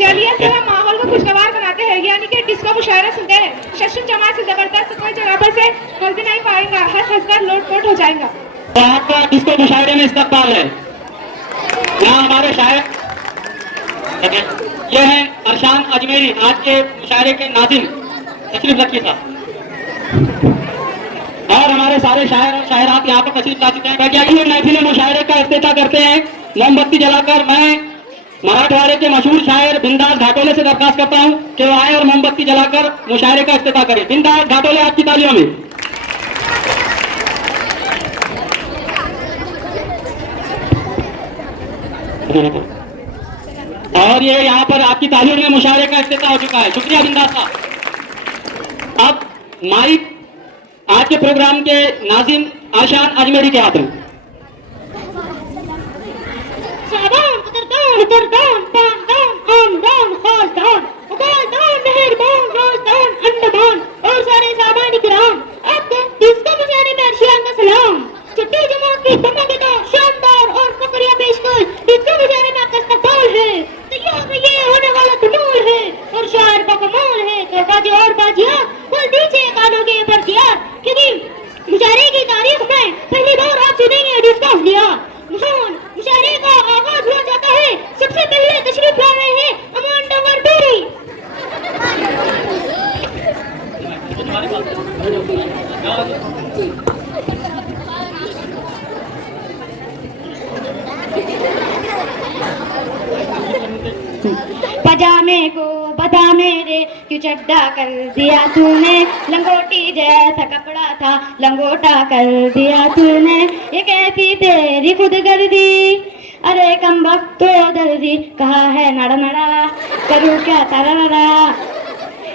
चलिए सर हम माहौल को खुशगवार बनाते हैं, यानी कि डिस्को मुशायरा सुनते हैं। शशुन जमात से जबरदस्त कोई जगह पर से हंस भी नहीं पाएगा, हंसकर लोट हो जाएगा। तो आपका डिस्को मुशायरे में इस्तकबाल है। यहाँ हमारे शायर ये हैं अरशान अजमेरी, आज के मुशायरे के नाज़िम तशरीफ रखिए साहब। और हमारे सारे शायर और शायरात यहाँ पर तशरीफ ला चुके हैं। बाकी आइए महफिल मुशायरे का इफ्तिताह करते हैं मोमबत्ती जलाकर। मैं मराठवाड़े के मशहूर शायर बिंदास घाटोले से दरखास्त करता हूँ कि वो आए और मोमबत्ती जलाकर मुशायरे का इफ्तिताह करें। बिंदास घाटोले आपकी तालियों में। और ये यहाँ पर आपकी तालियों में मुशायरे का इफ्तिताह हो चुका है। शुक्रिया बिंदास साहब। अब माइक आज के प्रोग्राम के नाज़िम अरशान अजमेरी के हाथ में। और सारे सामान इकराम आपको इसका मुशायरे में अरशान का सलाम। छुट्टी जमात की धमाकेदार शानदार और फकरिया पेशकश इसका मुशायरे में आपका इस्तकबाल है। तैयार रहिए, होने वाला धमाल है और शायर का कमाल है। तो बाजी और बाजिया बोल दीजिए कानों के पर्चियां, क्योंकि मुशायरे की तारीख में पहली बार आप सुनेंगे डिस्को लिया। मुशायरे का आगाज हुआ जाता है। सबसे पहले तशरीफ ला रहे हैं अमान डंगर बेरी। पजामे को बता मेरे क्यों चड्डा कर दिया तूने, लंगोटी जैसा कपड़ा था लंगोटा कर दिया तूने। ये कैसी तेरी खुदगर्दी, अरे कम वक्त तो दर्दी, कहा है नड़ा नड़ा करूँ क्या तारा नड़ा।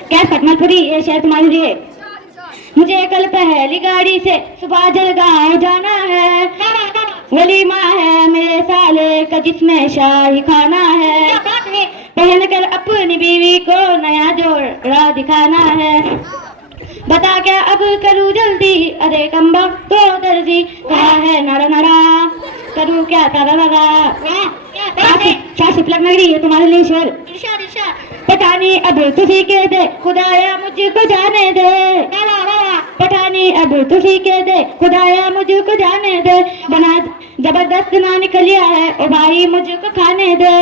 क्या पटमलपुरी ये शहर तुम्हारे लिए। मुझे कल पहली गाड़ी से सुबह जलगांव जाना है, वलीमा है मेरे साले का जिसमें शाही खाना है। पहनकर अपनी बीवी को नया जोड़ा दिखाना है, बता क्या अब करूँ जल्दी, अरे कम वक्त तो दर्दी, कहा है नड़ा नड़ा करूँ क्या तारा नड़ा। शासिफ लगना है तुम्हारे लिए शेर। पठानी अब तुझी के दे खुदाया मुझको जाने दे, पठानी अब तुझी के दे खुदाया मुझको जाने दे। बना जबरदस्त ना निकलिया है ओ भाई मुझको खाने दे,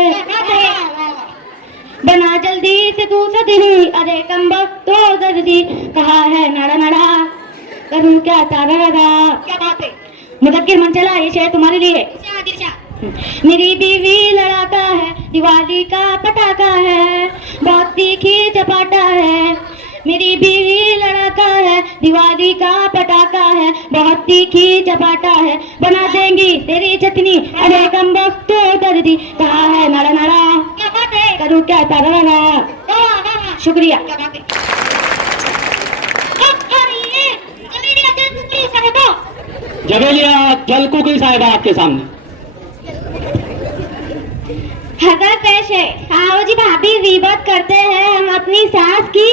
बना जल्दी से तू सदरी, अरे कम वक्त तो दर्दी, कहा है नड़ा नड़ा करूँ क्या तारा नड़ा। क्या बात है मुदक्किर मन चला, ये शेर तुम्हारे लिए। मेरी बीवी लड़ाका है दिवाली का पटाखा है, बहुत तीखी चपाटा है। मेरी बीवी लड़ाका है दिवाली का पटाखा है, बहुत तीखी चपाटा है। बना देंगी तेरी चटनी, अरे कम वक्त तो दर्दी, कहा है नड़ा नड़ा करूँ क्या तारा नड़ा। शुक्रिया। जबेलिया जलकू की साहिबा आपके सामने। हजार पेश है। आओ जी भाभी गीबत करते हैं हम अपनी सास की,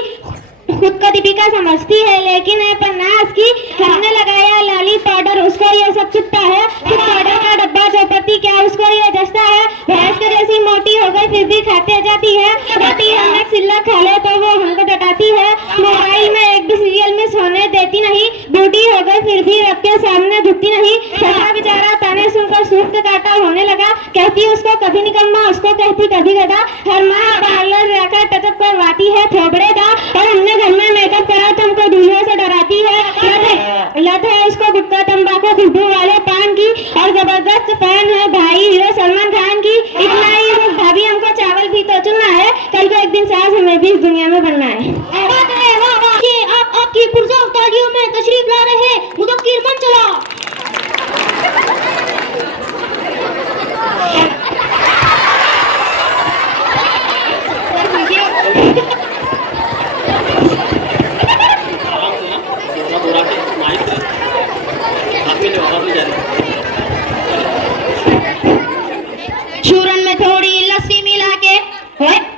खुद को दीपिका समझती है लेकिन है पन्नास की। हमने लगाया लाली पाउडर उसको ये सब चुपता है, फिर पाउडर का डब्बा चौपत्ती क्या उसको ये दस्ता है। भैंस के जैसी मोटी हो गई फिर भी खाते जाती है, रोटी हमने सिल्ला खा ले तो वो हमको डटाती है। मोबाइल में एक भी सीरियल में सोने देती नहीं, बूढ़ी हो गई फिर भी रब के सामने झुकती नहीं। सदा बेचारा ताने सुनकर सूख काटा होने लगा, कहती उसको कभी निकम्मा उसको कहती कभी गधा। हर माँ पार्लर जाकर टचअप करवाती है थोबड़े दा, और हमने घर में मेकअप करा तो हमको दूल्हे से डराती है। लत है उसको गुटखा तंबाकू खुशबू वाले पान की, और जबरदस्त फैन है भाई हीरो सलमान खान की। इतना ही भाभी हमको चावल भी तो चुनना है, कल को एक दिन सास हमें भी इस दुनिया में बनना है। आप आपकी पुरजोर तालियों में तशरीफ ला रहे मुदक्किर मन चला। चूरन में थोड़ी लस्सी मिला के,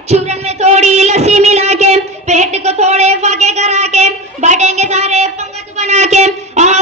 चूरन में थोड़ी लस्सी मिला के, पेट को थोड़े फाके करा के, बांटेंगे सारे पंगत बना के। और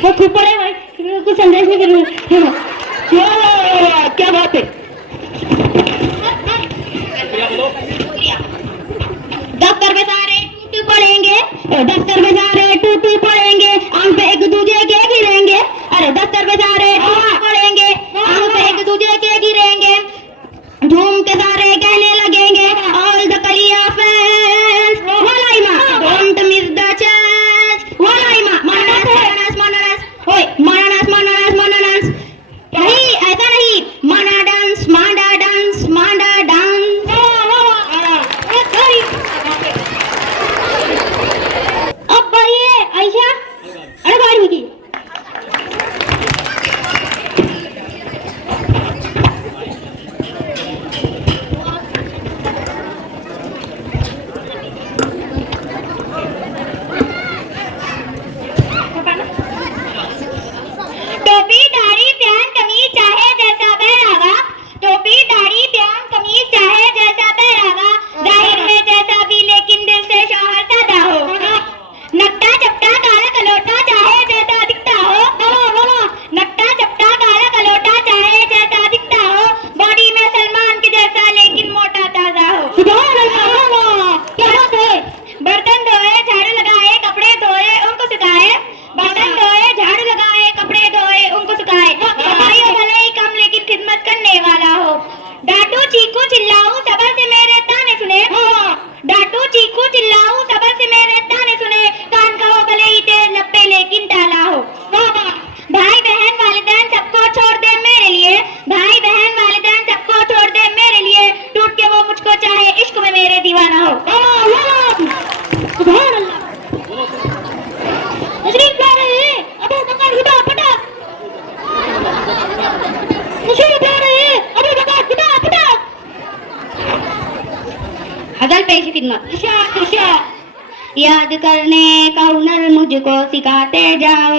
वो खूब पढ़े भाई, कुछ संदेश नहीं करूँगा। क्या बात है। दफ्तर में सारे टूटू पड़ेंगे, दफ्तर में सारे टूटू पड़ेंगे, आम पे एक दूसरे के गिरेंगे। अरे दफ्तर में सारे टूटू पड़ेंगे, आम पे एक दूसरे के गिरेंगे, झूम के सारे कहने लगेंगे ऑल द कलिया फैंस वलाइमा डोंट मिस द चांस वलाइमा मनानास ओए मनानास नहीं ऐसा नहीं, मांडा डांस अब बढ़िए आयशा। अरे गाड़ी की टोपी दाढ़ी प्यान कमीज चाहे जैसा पहरावा, टोपी दाढ़ी प्यान कमीज चाहे जैसा पहरावा, जाहिर में जैसा भी लेकिन दिल से शौहर सादा हो, नकटा चपटा काला कलोटा चाहे जैसा दिखता हो, नकटा चपटा काला कलोटा चाहे जैसा दिखता हो, बॉडी में सलमान के जैसा लेकिन मोटा ताजा हो। क्या बात है। बर्तन धोए झाड़ू लगाए कपड़े धोए उनको सुखाए, बर्तन धोए झाड़ू लगाए कपड़े धोए उनको सुखाए, सफाई हो भले ही कम लेकिन खिदमत करने वाला हो, डांटू चीखू चिल्लाऊं सबर से मेरे ताने सुने, डांटू चीखू चिल्लाऊं सबर से मेरे ताने सुने, कान का हो भले ही तेज लपे लेकिन टाला हो, भाई बहन वालिदैन सबको छोड़ दे मेरे लिए, भाई बहन वालिदैन सबको छोड़ दे मेरे लिए, टूट के वो मुझको चाहे इश्क में मेरे दीवाना हो। सुभान अल्लाह। तशरीफ ला रहे हैं अबू बकर खुदा पटा, तशरीफ ला रहे हैं अबू बकर खुदा पटा। हजल पेश खिदमत। याद करने का हुनर मुझको सिखाते जाओ,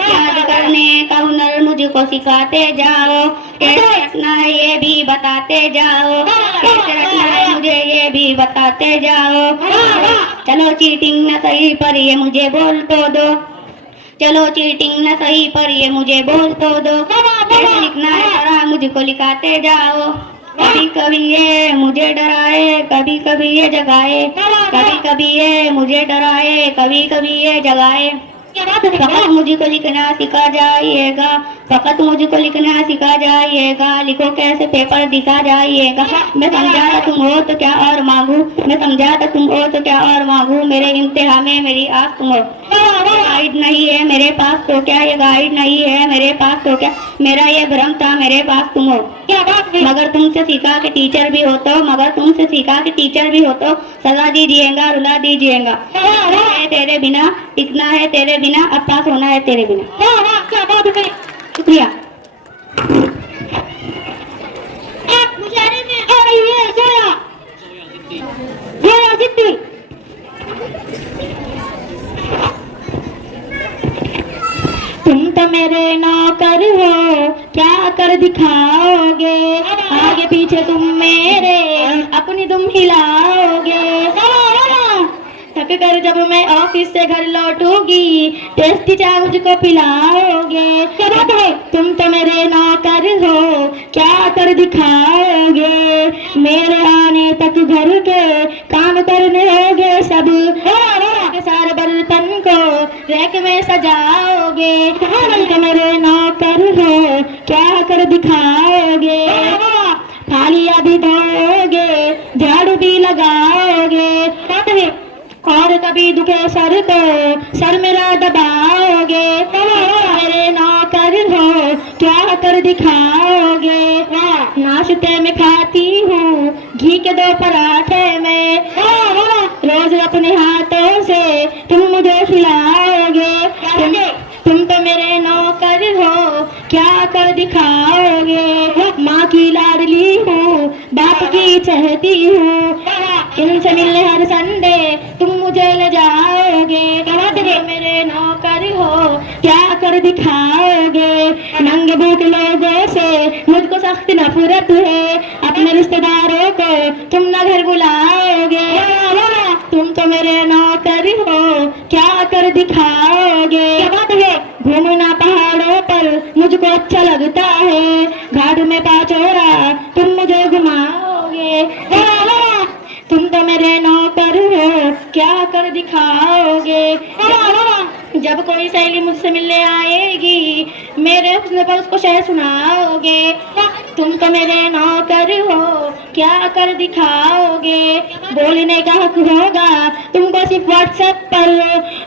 याद करने का हुनर मुझको सिखाते जाओ, कैसे रखना है ये भी बताते जाओ, कैसे रखना है मुझे ये भी बताते जाओ। चलो चीटिंग न सही पर ये मुझे बोल तो दो, चलो चीटिंग न सही पर ये मुझे बोल तो दो, कैसे लिखना है जरा मुझको लिखाते जाओ। कभी कभी ये मुझे डराए कभी कभी ये जगाए, कभी कभी ये मुझे डराए कभी कभी ये जगाए, फकत मुझको लिखना सिखा जाइएगा, फकत मुझको लिखना सिखा जाइएगा, लिखो कैसे पेपर दिखा जाइएगा, मैं समझा तुम हो तो क्या और मांगू, मैं समझा तुम हो तो क्या और मांगू, मेरे इम्तिहान में मेरी आस तुम हो, गाइड नहीं है मेरे पास तो क्या, ये गाइड नहीं है मेरे पास तो क्या, मेरा ये भ्रम था मेरे पास तुम हो, क्या बात है। मगर तुमसे सीखा कि टीचर भी हो तो, मगर तुमसे सीखा कि टीचर भी हो तो सजा दीजिएगा रुला दीजिएगा, तेरे बिना टिकना है तेरे बिना, अब पास होना है तेरे बिना। क्या बात है। शुक्रिया। मुशायरे में आ रही है जोया, जोया सिद्दी। तुम तो मेरे नौकर हो क्या कर दिखाओगे, आगे पीछे तुम मेरे अपनी तुम हिलाओगे, थक कर जब मैं ऑफिस से घर लौटूंगी टेस्टी चाय मुझको पिलाओगे, तुम तो मेरे नौकर हो क्या कर दिखाओगे, मेरे आने तक घर के काम करने होंगे सब, सारे बर्तन को रैक में सजाओगे, तुम तो मेरे नौकर हो क्या कर दिखाओगे, थालियां भी धोओगे झाड़ू भी लगाओगे, और कभी दुखे सर को सर मेरा दबाओगे, मेरे नौकर हो क्या कर दिखाओगे, नाश्ते में खाती हूँ घी के 2 पराठे में, रोज अपने हाथों से तुम मुझे खिलाओगे, तुम तो मेरे नौकर हो क्या कर दिखाओगे, माँ की लाडली हूँ बाप की चहती हूँ, इनसे मिलने हर संडे तुम मुझे ले जाओगे, मेरे नौकर हो क्या कर दिखाओगे, नंगे बूट लोगों से मुझको सख्त नफरत है, अपने रिश्तेदारों को तुम न घर बुलाओगे, तुम तो मेरे नौकर हो क्या कर दिखाओगे, घूमना अच्छा लगता है, घाट में पाचोरा तुम मुझे घुमाओगे। वाह वाह, तुम तो मेरे नौकर हो, क्या कर दिखाओगे। वाह वाह, जब कोई सहेली मुझसे मिलने आएगी, मेरे हुस्न पर उसको शेर सुनाओगे। तुम तो मेरे नौकर हो, क्या कर दिखाओगे। बोलने का हक होगा तुमको सिर्फ व्हाट्सएप पर,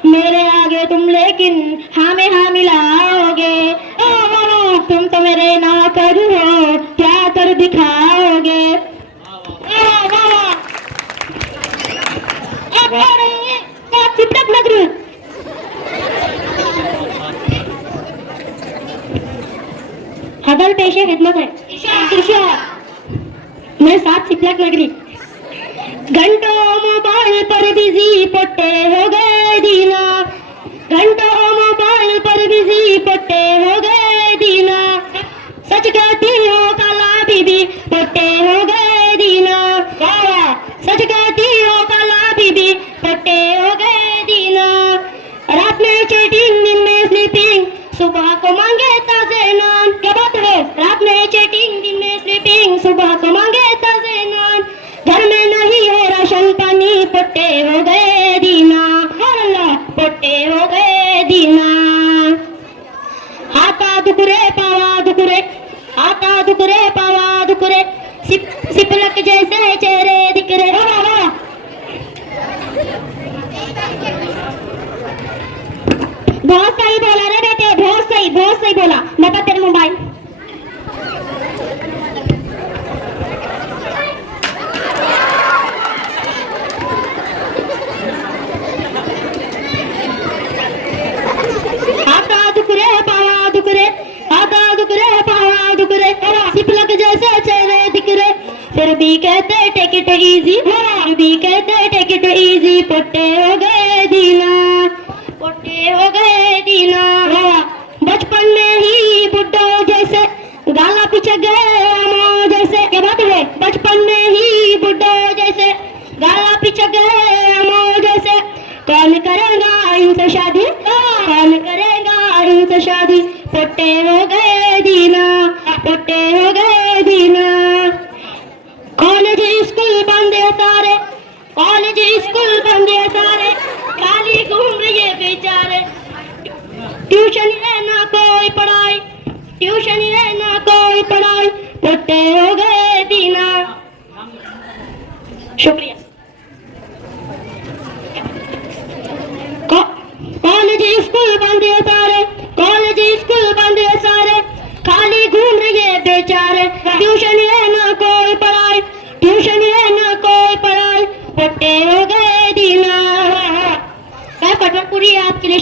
मेरे आगे तुम लेकिन हाँ में हाँ मिलाओगे। तुम तो मेरे नौकर हो, क्या कर दिखाओगे। चित्रक नगरी हजल पेशे खिदमत है। मैं साथ सिपलक नगरी। घंटों मोबाइल पर बिजी पट्टे हो गए दीना, घंटों मोबाइल पर बिजी पट्टे हो गए दीना। सच कहती हो काला बीबी पट्टे हो गए दीना। सच कहती हो काला बीबी पट्टे हो गए दीना। रात में चैटिंग, दिन में स्लीपिंग, सुबह को मांगे ताजे नान। क्या बात है, रात में चैटिंग, दिन में स्लीपिंग, सुबह को मांगे ताजे नान। घर में नहीं है राशन पानी, पट्टे हो गए दीना। पट्टे हो गए दीना। हाथा दुखरे पावा दुखरे, हाथा दुखरे पावा दुखरे, सिपलक जैसे चेहरे दिख रहे। बहुत सही बोला रे बेटे, बहुत सही बोला। बता तेरे मोबाइल। हाथा दुखरे पावा दुखरे, हाथा दुखरे पावा दुखरे, सिपलक जैसे चेहरे दिख रहे। फिर भी कहते टेक इट इजी, फिर भी कहते टेक इट इजी। पट्टे हो गए दीना, पट्टे हो गए दीना। बचपन में ही बुड्ढों जैसे गाला पिचक गए अमो जैसे। क्या बात है, बचपन में ही बुड्ढों जैसे गाला पिचक गए अमो जैसे। कौन करेगा इनसे शादी, कौन करेगा इनसे शादी। पट्टे हो गए दीना, पट्टे हो गए दीना। कॉलेज स्कूल बंद है सारे, कॉलेज स्कूल बंद है सारे, खाली घूम रहे बेचारे। ट्यूशन है ना कोई पढ़ाई, ट्यूशन है ना कोई पढ़ाई। पट्टे हो गए दीना। शुक्रिया। कॉलेज स्कूल बंद है सारे, कॉलेज स्कूल बंद है सारे, खाली घूम रहे बेचारे। ट्यूशन है ना कोई पढ़ाई, ट्यूशन है ना कोई पढ़ाई। पट्टे हो गए दीना। पूरी आपके लिए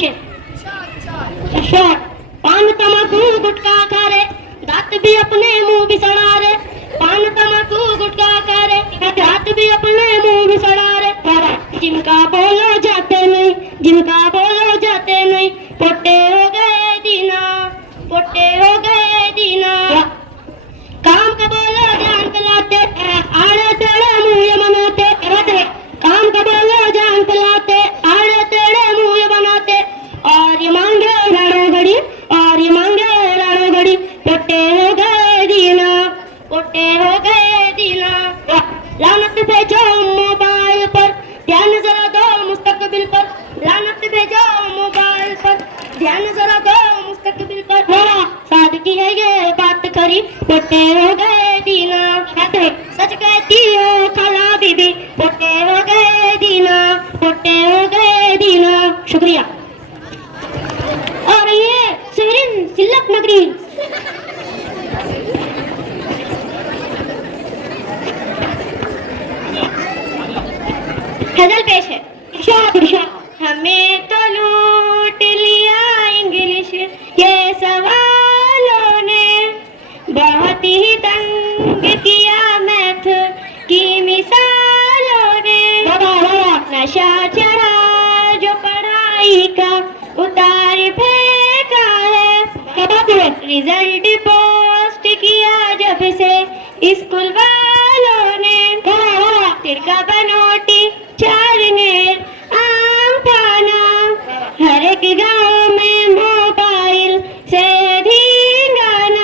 शॉर्ट। पान तमाकू गुटखा खा रहे, दांत भी अपने मुंह भी सड़ा रहे। पान तमाकू गुटखा खा रहे, दांत भी अपने मुंह भी सड़ा रहे। जिनका बोलो जाते नहीं, जिनका बोलो जाते नहीं। पट्टे हो गए दीना, पट्टे हो गए दीना। काम का बोलो जान कलाते, आड़े तेड़े मुंह बनाते। काम का बोलो जान कलाते, आड़े तेड़े मुंह बनाते। और ये मांगे राड़ो घड़ी, और ये मांगे राड़ो घड़ी। पट्टे हो गए दीना, पट्टे हो गए दीना। लानत भेजो मोबाइल पर, ध्यान जरा दो मुस्तकबिल पर। लानत भेजो मोबाइल पर, ध्यान जरा दो मुस्तकबिल पर। सादगी है ये बात खरी। पट्टे हो गए दीना। सच कहती हो खाला बीबी। पट्टे हो गए दीना, पट्टे हो गए दीना। शुक्रिया। और ये शहरीन सिल्लक नगरी। गजल पेश है। हमें तो लूट लिया इंग्लिश ये सवालों ने, बहुत ही तंग किया मैथ की मिसालों ने। नशा चढ़ा जो पढ़ाई का, उतार फेंका है। रिजल्ट पोस्ट किया जब से स्कूल वालों ने। तिरका बनोटी चारनेर आम खाना, हर एक गांव में मोबाइल से धींगाना।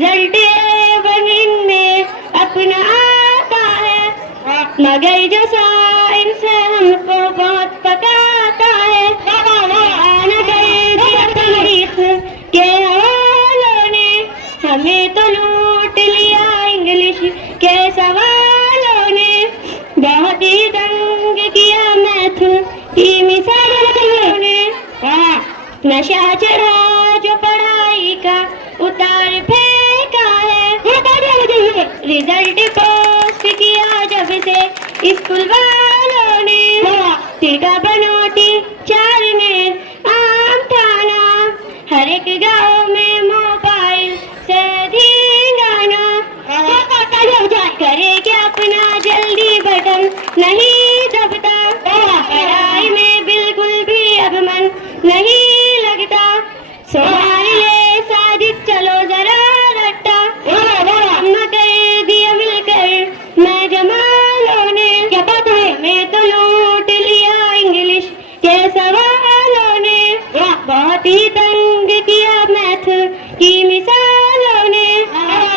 रिजल्ट बनिन में अपना आता है, मगर जो साइंस है हमको बहुत पकाता है। आना कर दिया तारीख के हवालों ने, हमें तो लूट लिया इंग्लिश के सवालों ने, बहुत ही तंग किया मैथ की मिसालों ने। नशा चढ़ा जो पढ़ाई का उतार फेंका है, रिजल्ट पोस्ट किया जब से स्कूल वालों ने, टीका बनोटी चार ने आम थाना, हर एक गाँव में मोबाइल से धींगाना। करे क्या अपना जल्दी बटन नहीं दबता, पढ़ाई में बिल्कुल भी अब मन नहीं लगता। सोमालिए साजिद चलो जरा रट्टा, हमने कर दिया मिलकर मैं जमालों ने, क्या बात है मैं तो लूट लिया इंग्लिश के सवालों ने, बहुत ही तंग किया मैथ की मिसालों ने।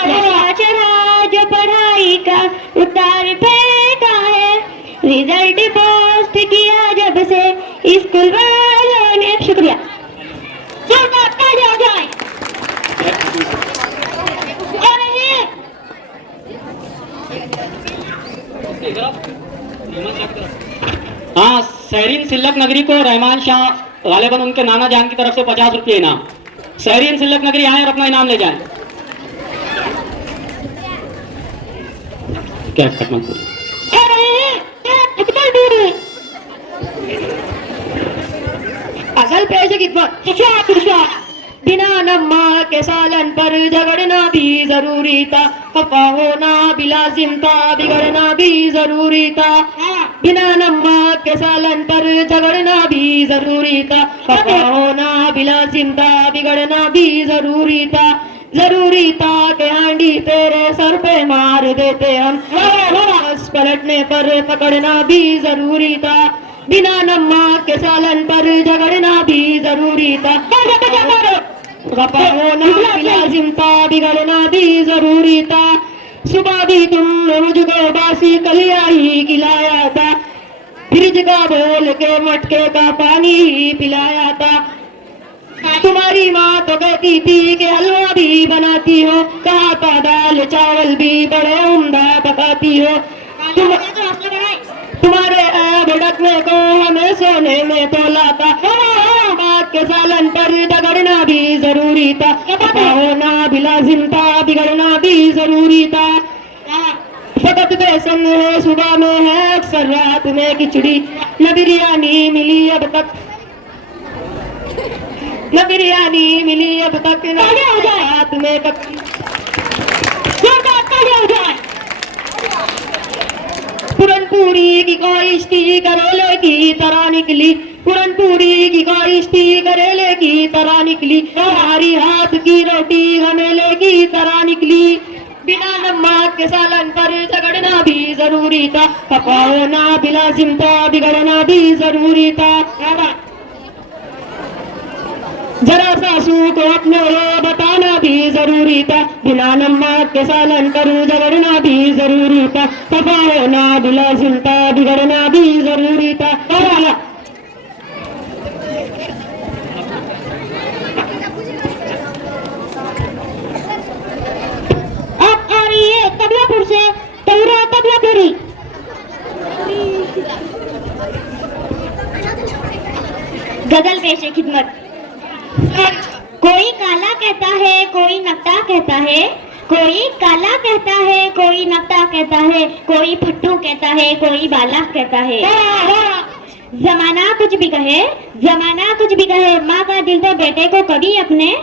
नशा चढ़ा जो पढ़ाई का उतार फेंका है, रिजल्ट पोस्ट किया जब से स्कूल वालों ने। शुक्रिया। हाँ, सहरीन सिल्लक नगरी को रहमान शाह गालिबन उनके नाना जान की तरफ से 50 रुपये इनाम। सहरीन सिल्लक नगरी आए और अपना इनाम ले जाएं। क्या खटमल असल पैसे की बिना नमक के सालन पर झगड़ना भी जरूरी था, खफा होना भी लाजिम था, बिगड़ना भी जरूरी था। बिना नमक के सालन पर झगड़ना भी जरूरी था, खफा होना भी लाजिम था, बिगड़ना भी जरूरी था। जरूरी था कि हांडी तेरे सर पे मार देते हम, बस पलटने पर पकड़ना भी जरूरी था। बिना नमक के सालन पर झगड़ना भी जरूरी था, खफा होना भी लाजिम था, बिगड़ना भी जरूरी था। सुबह भी तुमने मुझको बासी कलिया ही खिलाया था, फ्रिज का बोल के मटके का पानी ही पिलाया था। तुम्हारी माँ तो कहती थी कि हलवा भी बनाती हो, कहा था दाल चावल भी बड़े उम्दा पकाती हो। तुम्हारे भड़कने को हमें सोने में तोला था, बात के सालन पर झगड़ना भी जरूरी था, होना भी लाजिम था, बिगड़ना भी जरूरी था। फकत बेसन है सुबह में है, अक्सर रात में खिचड़ी, न बिरयानी मिली अब तक, न बिरयानी मिली अब तक, न रात में पूरनपूरी की ख्वाहिश थी करेले की तरह निकली, पूरनपूरी की ख्वाहिश थी करेले की तरह निकली, हमारी हाथ की रोटी गमेले की तरह निकली। बिना नमक के सालन पर झगड़ना भी जरूरी था, खफा होना भी लाजिम था, बिगड़ना भी जरूरी था। जरा सासू को अपने ये बताना भी जरूरी था, बिना नमक के सालन पर झगड़ना भी जरूरी था, खफा होना भी लाजिम था, बिगड़ना भी जरूरी था। अब आ रही है तबलापुर से तौरा तबला फेरी। गजल पेशे खिदमत। कोई काला कहता है, कोई नकटा कहता है, कोई काला कहता है, कोई नकटा कहता है, कोई फट्टू कहता है, कोई बाला कहता है। जमाना कुछ भी कहे, जमाना कुछ भी कहे, माँ का दिल तो बेटे को कभी अपने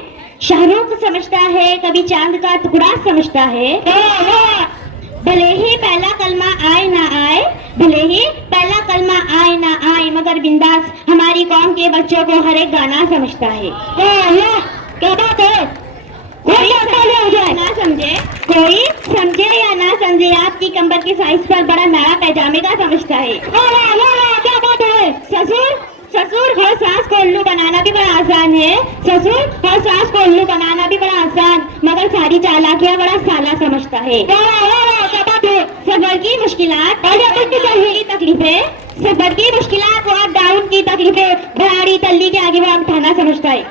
शाहरुख समझता है, कभी चांद का टुकड़ा समझता है। भले ही पहला कलमा आए ना आए, भले ही पहला कलमा आए ना आए, मगर बिंदास हमारी कौम के बच्चों को हर एक गाना समझता है। क्या बात है? कोई ना समझे, कोई समझे या ना समझे, आपकी कमर की साइज पर बड़ा नाड़ा पैजामे का समझता है। क्या बात है? ससुर ससुर हर सास को उल्लू बनाना भी बड़ा आसान है, ससुर हर सास को उल्लू बनाना भी बड़ा आसान मगर सारी चालाकियां बड़ा साला समझता है। सफर की मुश्किलात, की तकलीफें, सफर की मुश्किलात वो अप डाउन की तकलीफें भारी तल्ली के आगे वो उठाना समझता है।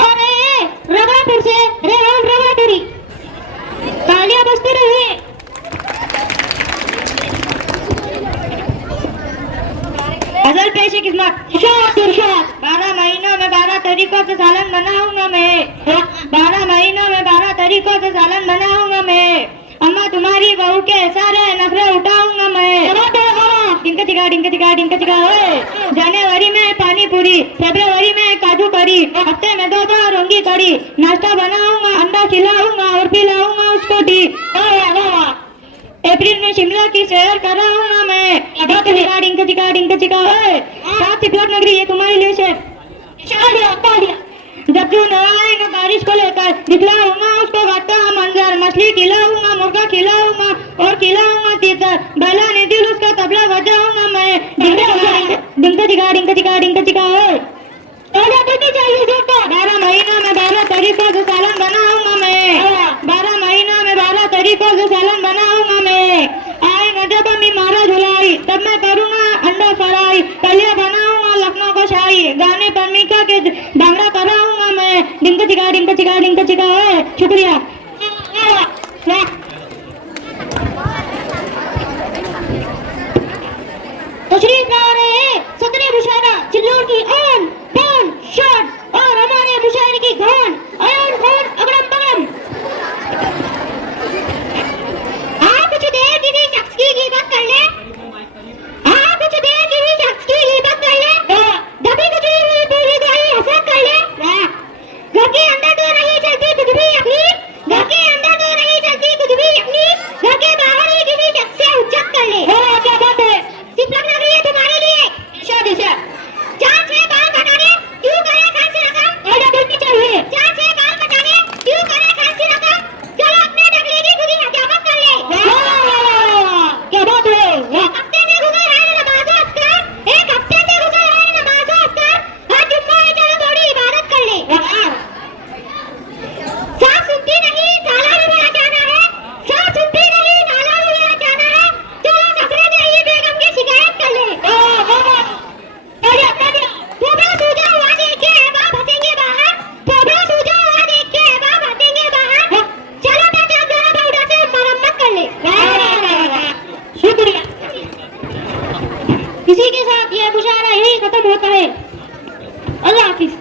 अरे रवापुर से रेहान रवापुरी, तालियां बजती रहिए। असल पेश है किस्मत, इरशाद 12 महीनों में 12 तरीकों से सालन बनाऊंगा मैं। 12 महीनों में 12 तरीकों से सालन बनाऊंगा मैं। अम्मा तुम्हारी बहू के सारे नखरे उठाऊंगा मैं। डिंका चिका ओए। जनवरी में पानी पूरी, फरवरी में काजू करी, हफ्ते में 2 बार रोंगी कड़ी। नाश्ता बनाऊंगा, अंडा खिलाऊंगा और पिलाऊंगा उसको टी। अप्रैल में शिमला की सैर कराऊंगा मैं। डिंका चिका ओए। साथ सिपलट नगरी ये तुम्हारे लिए से जब जून आएगा बारिश को लेकर दिखलाऊंगा उसको गाता मंजर। मछली खिलाऊंगा, मुर्गा खिलाऊंगा और खिलाऊंगा तीतर। भला नहीं दिल उसका तबला बजाऊंगा मैं। डिंका चिका ओए। 12 महीनों में 12 तरीकों से सालन बनाऊंगा मैं। 12 महीनों में 12 तरीकों से सालन बनाऊंगा मैं। आएगा जब अम्मी मारा झुलाई तब मैं करूंगा अंडा फ्राई। तलिया बनाऊंगा लखनऊ का शाही, गाने पर मीका के भांगड़ा कराऊंगा मैं। डिंका चिका ओए। शुक्रिया। तशरीफ ला रहे हैं सदर मुशायरा चिल्लोर की ऑन बॉन शॉट और हमारे मुशायरे की घान अयन खान अगड़म बगड़म। कुछ देर किसी शख्स की गिबत कर ले। कुछ देर किसी शख्स की गिबत कर ले। दबी कुचली हुई पूरी गाड़ी हसरत कर ले। घर के अंदर तो नहीं चलती कुछ भी अपनी, घर के अंदर तो नहीं चलती कुछ भी अपनी, घर के बाहर ही किसी शख्स से उज्जत कर ले। क्या बात है, सिर्फ लग रही है तुम्हारे लिए। दिशा 4-6 बाल कटाने क्यों करे खान से रकम। आजा बोलनी चाहिए। 4-6 बाल कटाने क्यों करे खान से रकम। चलो अपने टकले की खुदी हजामत कर ले। क्या बात है। एक हफ्ते से गुजर रहे नमाज़ो अफ्तार, एक हफ्ते से गुजर रहे नमाज़ो अफ्तार। आज जुम्मा है चलो थोड़ी इबादत कर ले। सांस सुनती नहीं साला में मेरा जाना है। सांस सुनती नहीं साला में मेरा जाना है। चलो सफरे से ये बेगम की शिकायत कर ले। पोपड़ा सूजा हुआ देख के बाप हंसेंगे बाहर। पोपड़ा सूजा हुआ देख के बाप हंसेंगे बाहर। चलो बेटा जरा पाउडर से मरम्मत कर ले। शुक्रिया। इसी के साथ ये मुशायरा यही खत्म होता है। अल्लाह हाफिज।